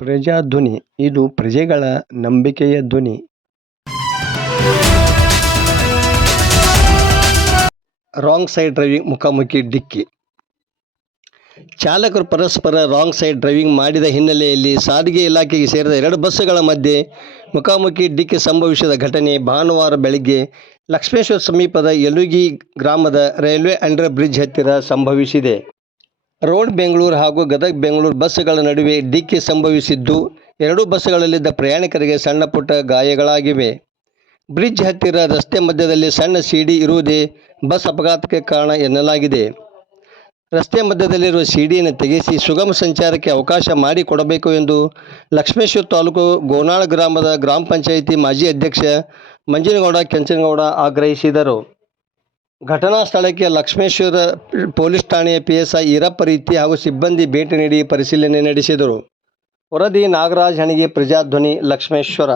ಪ್ರಜಾಧ್ವನಿ ಇದು ಪ್ರಜೆಗಳ ನಂಬಿಕೆಯ ಧ್ವನಿ. ರಾಂಗ್ ಸೈಡ್ ಡ್ರೈವಿಂಗ್ ಮುಖಾಮುಖಿ ಡಿಕ್ಕಿ. ಚಾಲಕರು ಪರಸ್ಪರ ರಾಂಗ್ ಸೈಡ್ ಡ್ರೈವಿಂಗ್ ಮಾಡಿದ ಹಿನ್ನೆಲೆಯಲ್ಲಿ ಸಾರಿಗೆ ಇಲಾಖೆಗೆ ಸೇರಿದ 2 ಬಸ್ಸುಗಳ ಮಧ್ಯೆ ಮುಖಾಮುಖಿ ಡಿಕ್ಕಿ ಸಂಭವಿಸಿದ ಘಟನೆ ಭಾನುವಾರ ಬೆಳಗ್ಗೆ ಲಕ್ಷ್ಮೇಶ್ವರ ಸಮೀಪದ ಯಲುಗಿ ಗ್ರಾಮದ ರೈಲ್ವೆ ಅಂಡರ್ ಬ್ರಿಡ್ಜ್ ಹತ್ತಿರ ಸಂಭವಿಸಿದೆ. ರೋಡ್ ಬೆಂಗಳೂರು ಹಾಗೂ ಗದಗ ಬೆಂಗಳೂರು ಬಸ್ಸುಗಳ ನಡುವೆ ಡಿಕ್ಕಿ ಸಂಭವಿಸಿದ್ದು, 2 ಬಸ್ಸುಗಳಲ್ಲಿದ್ದ ಪ್ರಯಾಣಿಕರಿಗೆ ಸಣ್ಣ ಪುಟ್ಟ ಗಾಯಗಳಾಗಿವೆ. ಬ್ರಿಡ್ಜ್ ಹತ್ತಿರ ರಸ್ತೆ ಮಧ್ಯದಲ್ಲಿ ಸಣ್ಣ ಸೀಡಿ ಇರುವುದೇ ಬಸ್ ಅಪಘಾತಕ್ಕೆ ಕಾರಣ ಎನ್ನಲಾಗಿದೆ. ರಸ್ತೆ ಮಧ್ಯದಲ್ಲಿರುವ ಸೀಡಿಯನ್ನು ತೆಗೆಸಿ ಸುಗಮ ಸಂಚಾರಕ್ಕೆ ಅವಕಾಶ ಮಾಡಿಕೊಡಬೇಕು ಎಂದು ಲಕ್ಷ್ಮೇಶ್ವರ ತಾಲೂಕು ಗೋನಾಳ ಗ್ರಾಮದ ಗ್ರಾಮ ಪಂಚಾಯಿತಿ ಮಾಜಿ ಅಧ್ಯಕ್ಷ ಮಂಜನಗೌಡ ಕೆಂಚನಗೌಡ ಆಗ್ರಹಿಸಿದರು. ಘಟನಾ ಸ್ಥಳಕ್ಕೆ ಲಕ್ಷ್ಮೇಶ್ವರ ಪೊಲೀಸ್ ಠಾಣೆಯ ಪಿಎಸ್ಐ ಈರಪ್ಪ ರೀತಿ ಹಾಗೂ ಸಿಬ್ಬಂದಿ ಭೇಟಿ ನೀಡಿ ಪರಿಶೀಲನೆ ನಡೆಸಿದರು. ವರದಿ ನಾಗರಾಜ್ ಹಣಗಿ, ಪ್ರಜಾಧ್ವನಿ, ಲಕ್ಷ್ಮೇಶ್ವರ.